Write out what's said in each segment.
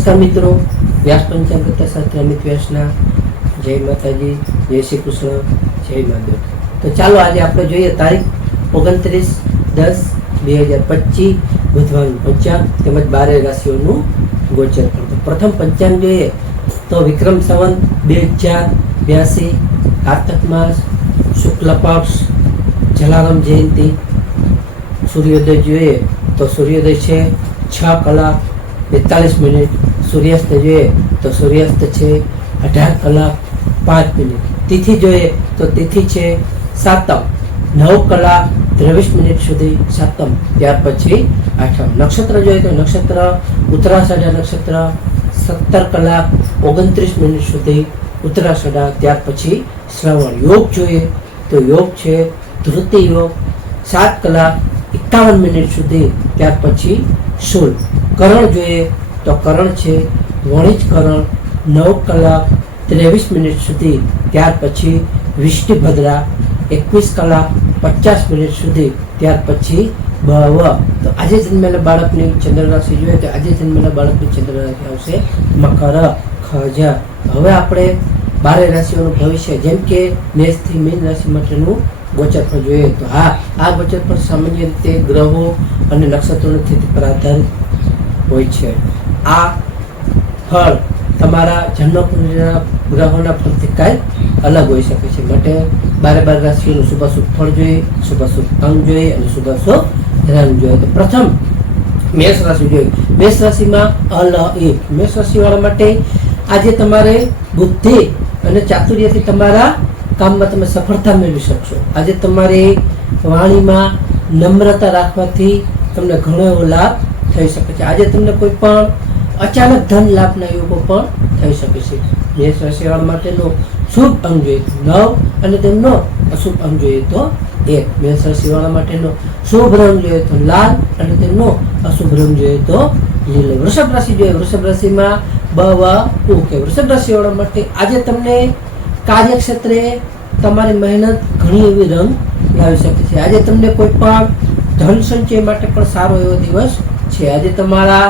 નમસ્કાર મિત્રો. વ્યાસ પંચાંગતા શાસ્ત્ર અમિત વ્યાસના જય માતાજી, જય શ્રી કૃષ્ણ, જય માધવ તો ચાલો આજે આપણે જોઈએ તારીખ ઓગણત્રીસ દસ બે હજાર પચીસ, બુધવારનું પંચાંગ તેમજ બારે રાશિઓનું ગોચર કરતો પ્રથમ પંચાંગ જોઈએ તો વિક્રમ સંવંત બે હજાર બ્યાસી, કાર્તક માસ, શુક્લ પક્ષ, જલારામ જયંતિ. સૂર્યોદય જોઈએ તો સૂર્યોદય છે, છ કલાક બેતાલીસ મિનિટ, સૂર્યાસ્ત જોઈએ તો સૂર્યાસ્ત છે અઢાર કલાક, પાંચ મિનિટ. તિથિ જોઈએ તો તિથિ છે સાતમ. નવ કલાક, ત્રેવીસ મિનિટ સુધી સાતમ. ત્યાર પછી આઠમ. નક્ષત્ર જોઈએ તો નક્ષત્ર, ઉત્તરાષાઢા નક્ષત્ર, સત્તર કલાક, ઓગણત્રીસ મિનિટ સુધી ઉત્તરાષાઢા. ત્યાર પછી શ્રવણ યોગ જોઈએ તો યોગ છે ધૃતિ યોગ, સાત કલાક, એકાવન મિનિટ સુધી. ત્યાર પછી શુલ. કરણ જોઈએ તો કરણ છે વણિજ કરણ નવ કલાક ત્રેવીસ મિનિટ સુધી. ત્યાર પછી વિષ્ટિભદ્રા એકવીસ કલાક પચાસ મિનિટ સુધી. ત્યાર પછી બવ તો આજે જન્મેલા બાળકની ચંદ્ર રાશિ જોઈએ તો આજે જન્મેલા બાળકની ચંદ્ર રાશિ આવશે મકર ખજ. હવે આપણે બારે રાશિઓનું ભવિષ્ય જેમ કે મેષથી મીન રાશિ માટેનું ગોચર પર જોઈએ. તો હા, આ ગોચર પર સામાન્ય રીતે ગ્રહો અને નક્ષત્રોની સ્થિતિ પર આધારિત હોય છે. આ ફળ તમારા જન્મ ગ્રહોના ફળથી કાંઈ અલગ હોઈ શકે છે. માટે બારે બાર રાશિઓનું શુભાશુભ ફળ જોઈએ, શુભાશુભ અંગ જોઈએ અને શુભાશુભ રંગ જોઈએ. તો પ્રથમ મેષ રાશિ જોઈએ. મેષ રાશિમાં અલ એક. મેષ રાશિવાળા માટે આજે તમારે બુદ્ધિ અને ચાતુર્યથી તમારા કામમાં તમે સફળતા મેળવી શકશો. આજે તમારે વાણીમાં નમ્રતા રાખવાથી તમને ઘણો એવો લાભ થઈ શકે છે. આજે તમને કોઈ પણ અચાનક ધન લાભના યોગો પણ થઈ શકે છે. મેષ રાશિવાળા માટેનો શુભ અંગ જોઈએ તો નવ અને તેમનો અશુભ અંગ જોઈએ તો એક. મેષ રાશિવાળા માટેનો શુભ રંગ જોઈએ તો લાલ અને તેમનો અશુભ રંગ જોઈએ તો લીલો. વૃષભ રાશિ જોઈએ. વૃષભ રાશિમાં બ, વ, ઉ વૃષભ રાશિવાળા માટે આજે તમને કાર્યક્ષેત્રે તમારી મહેનત ઘણી એવી રંગ લાવી શકે છે. આજે તમને કોઈ પણ ધન સંચય માટે પણ સારો એવો દિવસ છે. આજે તમારા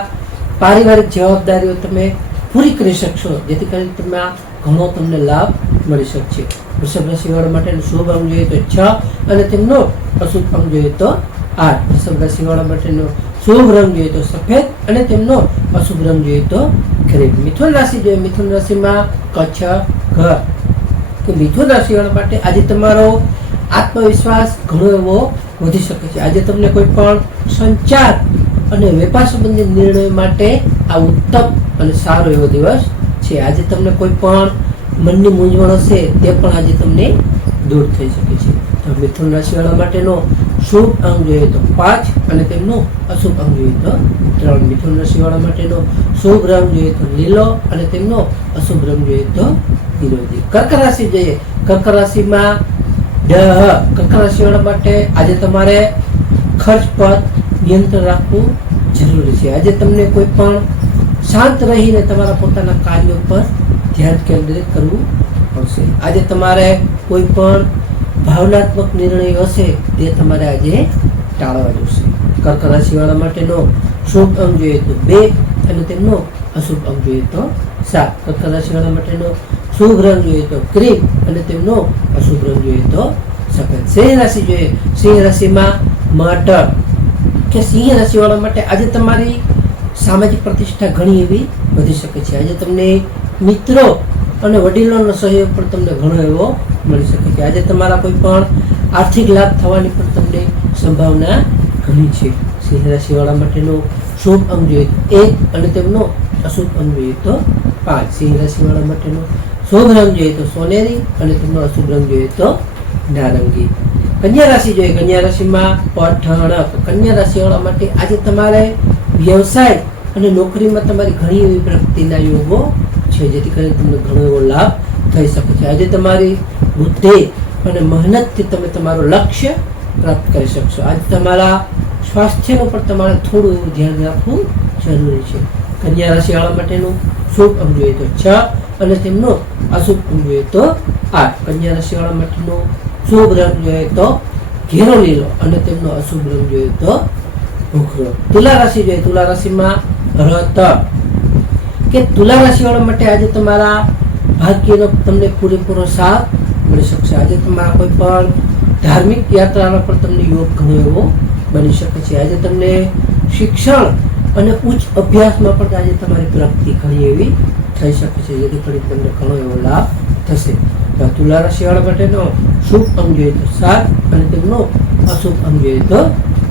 પારિવારિક જવાબદારીઓ તમે પૂરી કરી શકશો, જેથી કરીને તમે આ ઘણો તમને લાભ મળી શકશે. વૃષભ રાશિવાળા માટેનું શુભ અંગ જોઈએ તો છ અને તેમનો અશુભ અંગ જોઈએ તો આઠ. વૃષભ રાશિવાળા માટેનો શુભ રંગ જોઈએ તો સફેદ અને તેમનો અશુભ રંગ જોઈએ તો ગ્રીન મિથુન રાશિ જોઈએ. મિથુન રાશિમાં કચ્છ ઘર. કે મિથુન રાશિવાળા માટે આજે તમારો આત્મવિશ્વાસ ઘણો એવો વધી શકે છે. આજે તમને કોઈ પણ સંચાર અને વેપાર સંબંધિત નિર્ણય માટે આ ઉત્તમ અને સારો એવો દિવસ છે. આજે તમને કોઈ પણ મનની મૂંઝવણ હશે, તે પણ આજે તમને દૂર થઈ શકે છે. તો મિથુન રાશિવાળા માટેનો શુભ અંગ જોઈએ તો પાંચ અને તેમનો અશુભ અંગ જોઈએ તો ત્રણ. મિથુન રાશિવાળા માટેનો શુભ રંગ જોઈએ તો લીલો અને તેમનો અશુભ રંગ જોઈએ તો વિરોધી કર્ક રાશિ જોઈએ. કર્ક રાશિમાં કર્ક રાશિવાળા માટે આજે તમારે ખર્ચ પર નિયંત્રણ રાખવું જરૂરી છે. આજે તમને કોઈ પણ શાંત રહીને તમારા પોતાના કાર્ય પર ધ્યાન કેન્દ્રિત કરવું પડશે. આજે તમારે કોઈ પણ ભાવનાત્મક નિર્ણય હશે, તે તમારે આજે ટાળવા જોશે. કર્ક રાશિવાળા માટેનો શુભ અંગ જોઈએ તો બે અને તેમનો અશુભ અંગ જોઈએ તો સાત. કર્ક રાશિવાળા માટેનો શુભ રંગ જોઈએ તો ક્રીમ અને તેમનો અશુભ રંગ જોઈએ તો સફેદ. સિંહ રાશિ જોઈએ. સિંહ રાશિમાં મટર કે સિંહ રાશિવાળા માટે આજે તમારી સામાજિક પ્રતિષ્ઠા ઘણી એવી વધી શકે છે. આજે તમને મિત્રો અને વડીલોનો સહયોગ પણ તમને ઘણો એવો મળી શકે છે. આજે તમારા કોઈ પણ આર્થિક લાભ થવાની પણ તમને સંભાવના ઘણી છે. સિંહ રાશિવાળા માટેનો શુભ અંગ જોઈએ એક અને તેમનો અશુભ અંગ જોઈએ તો પાંચ. સિંહ રાશિવાળા માટેનો શુભ રંગ જોઈએ તો સોનેરી અને તેમનો અશુભ રંગ જોઈએ તો નારંગી. કન્યા રાશિ જોઈએ. કન્યા રાશિમાં પઠણક કન્યા રાશિવાળા માટે આજે તમારે વ્યવસાય અને નોકરીમાં તમારી ઘણી એવી પ્રગતિના યોગો છે, જેથી કરીને તમને ઘણો એવો લાભ થઈ શકે છે. આજે તમારી બુદ્ધિ અને મહેનતથી તમે તમારું લક્ષ્ય પ્રાપ્ત કરી શકશો. આજે તમારા સ્વાસ્થ્યનું પણ તમારે થોડું એવું ધ્યાન રાખવું જરૂરી છે. કન્યા રાશિવાળા માટેનું શુભ અંગ જોઈએ તો છ અને તેમનો અશુભ અંગ જોઈએ તો આઠ. કન્યા રાશિવાળા માટેનો શુભ રંગ જોઈએ તો ઘેરો લીલો અને તેમનો અશુભ રંગ જોઈએ તો ભૂખરો તુલા રાશિ જોઈએ. તુલા રાશિમાં રત કે તુલા રાશિવાળા માટે આજે તમારા ભાગ્યનો તમને પૂરેપૂરો સાથ મળી શકશે. આજે તમારા કોઈ પણ ધાર્મિક યાત્રાનો પણ તમને યોગ ઘણો એવો બની શકે છે. આજે તમને શિક્ષણ અને ઉચ્ચ અભ્યાસમાં પણ આજે તમારી પ્રગતિ ઘણી એવી થઈ શકે છે. જેથી કરી તમને ઘણો એવો લાભ થશે. તુલા રાશિવાળા માટેનો શુભ અંગ જોઈએ તો સાત અને તેમનો અશુભ અંગ જોઈએ તો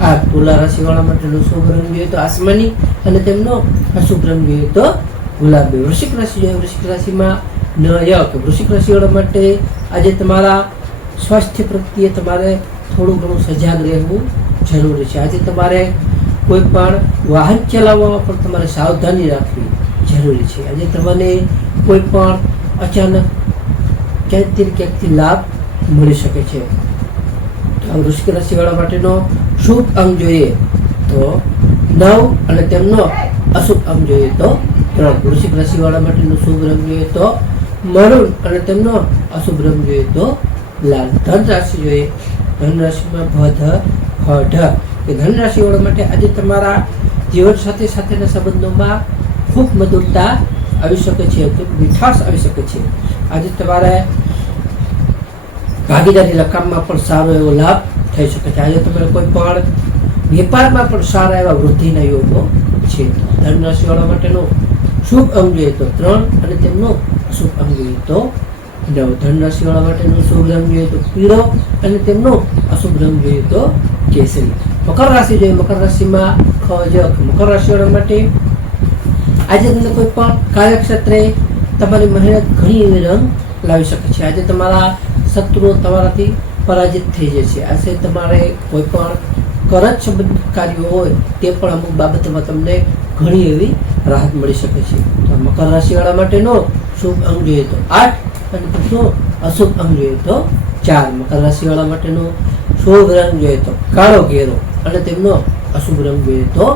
આ તુલા રાશિવાળા માટેનો શુભ રંગ જોઈએ તો આસમાની અને તેમનો અશુભ રંગ જોઈએ તો ગુલાબી. વૃશ્ચિક રાશિ જોઈએ વૃશ્ચિક રાશિમાં ન કે વૃશ્ચિક રાશિવાળા માટે આજે તમારા સ્વાસ્થ્ય પ્રત્યે તમારે થોડું ઘણું સજાગ રહેવું જરૂરી છે. આજે તમારે કોઈ પણ વાહન ચલાવવામાં પણ તમારે સાવધાની રાખવી જરૂરી છે. આજે તમને કોઈ પણ અચાનક ક્યાંકથી ક્યાંકથી લાભ મળી શકે છે. તો વૃશ્ચિક રાશિવાળા માટેનો શુભ અંગ જોઈએ તો નવ અને તેમનો અશુભ અંગ જોઈએ તો ત્રણ. વૃશ્ચિક રાશિવાળા માટેનો શુભ રંગ જોઈએ તો મરૂન અને તેમનો અશુભ રંગ જોઈએ તો લાલ. ધન રાશિ જોઈએ. ધન રાશિમાં ભધ ખઢ. કે ધન રાશિવાળા માટે આજે તમારા જીવન સાથે સાથેના સંબંધોમાં ખૂબ મધુરતા આવી શકે છે ખૂબ મીઠાશ આવી શકે છે. આજે તમારે ભાગીદારી રકમમાં પણ સારો એવો લાભ થઈ શકે છે. આજે તમારે કોઈ પણ વેપારમાં પણ સારા એવા વૃદ્ધિના યોગો છે. ધન રાશિવાળા માટેનો શુભ અંગ જોઈએ તો ત્રણ અને તેમનો અશુભ અંગ જોઈએ તો નવ. ધન રાશિવાળા માટેનો શુભ રંગ જોઈએ તો પીળો અને તેમનો અશુભ રંગ જોઈએ તો કેસરી. મકર રાશિ જોઈએ. મકર રાશિમાં ખ, જ મકર રાશિવાળા માટે આજે તમને કોઈ પણ કાર્યક્ષેત્રે તમારી મહેનત ઘણી એવી રંગ લાવી શકે છે. આજે તમારા શત્રુઓ તમારાથી પરાજિત થઈ જશે આજે તમારે કોઈ પણ કરજ સંબંધિત કાર્યો હોય તે પણ અમુક બાબતમાં તમને ઘણી એવી રાહત મળી શકે છે. તો મકર રાશિવાળા માટેનો શુભ અંગ જોઈએ તો આઠ અને તેમનો અશુભ અંગ જોઈએ તો ચાર. મકર રાશિવાળા માટેનો શુભ રંગ જોઈએ તો કાળો ઘેરો અને તેમનો અશુભ રંગ જોઈએ તો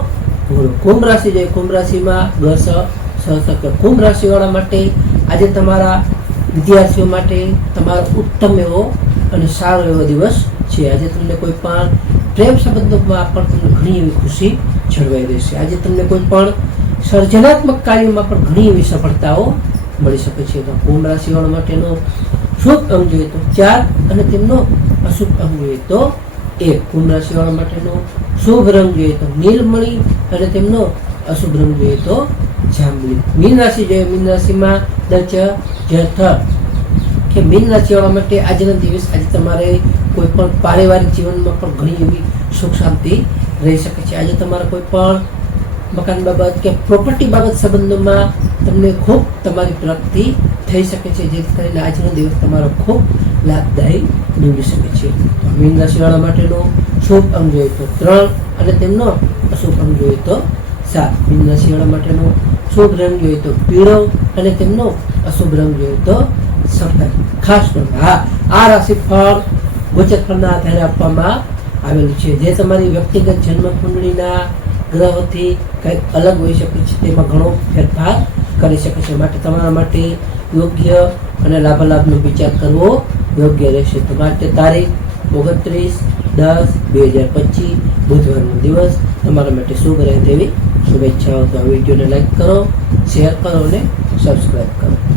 ભૂરો કુંભ રાશિ જોઈએ કુંભ રાશિમાં ગસ સહસક કુંભ રાશિવાળા માટે આજે તમારા વિદ્યાર્થીઓ માટે તમારો ઉત્તમ એવો અને સારો એવો દિવસ છે. આજે તમને કોઈ પણ પ્રેમ સંબંધોમાં પણ તમને ઘણી એવી ખુશી જળવાઈ રહેશે. આજે તમને કોઈ પણ સર્જનાત્મક કાર્યમાં પણ ઘણી એવી સફળતાઓ મળી શકે છે. તો કુંભ રાશિવાળા માટેનો શુભ અંગ જોઈએ તો ચાર અને તેમનો અશુભ અંગ જોઈએ તો એક કુંભ રાશિવાળા માટેનો શુભ રંગ જોઈએ તો નીલમણી અને તેમનો અશુભ રંગ જોઈએ તો જાંબલી. મીન રાશિ જોઈએ, મીન રાશિમાં દચ જથ કે મીન રાશિવાળા માટે આજના દિવસ આજે તમારે કોઈ પણ પારિવારિક જીવનમાં પણ ઘણી એવી સુખ શાંતિ રહી શકે છે. આજે તમારે કોઈ પણ મકાન બાબત કે પ્રોપર્ટી બાબત સંબંધોમાં તમને ખૂબ તમારી પ્રગતિ થઈ શકે છે. જેથી કરીને આજનો દિવસ તમારો ખૂબ લાભદાયી નીવડી શકે છે. મીન રાશિવાળા માટેનો શુભ અંગ જોઈએ તો ત્રણ અને તેમનો અશુભ અંગ જોઈએ તો સાત. મીન રાશિવાળા માટેનો શુભ રંગ જોઈએ તો પીળો અને તેમનો અશુભ રંગ જોઈએ તો સફેદ. ખાસ નોંધ હા, આ રાશિફળ ગોચર ફળના આધારે આપવામાં આવેલું છે. જે તમારી વ્યક્તિગત જન્મ કુંડળીના ગ્રહોથી કંઈક અલગ હોઈ શકે છે. તેમાં ઘણો ફેરફાર કરી શકે છે. માટે તમારા માટે યોગ્ય અને લાભાલાભનો વિચાર કરવો યોગ્ય રહેશે. તો માટે તારીખ ઓગણત્રીસ દસ બે હજાર પચીસ બુધવારનો દિવસ. તમારા માટે શુભ રહે તેવી શુભેચ્છાઓ. તો આ વિડીયોને લાઈક કરો, શેર કરો અને સબસ્ક્રાઈબ કરો.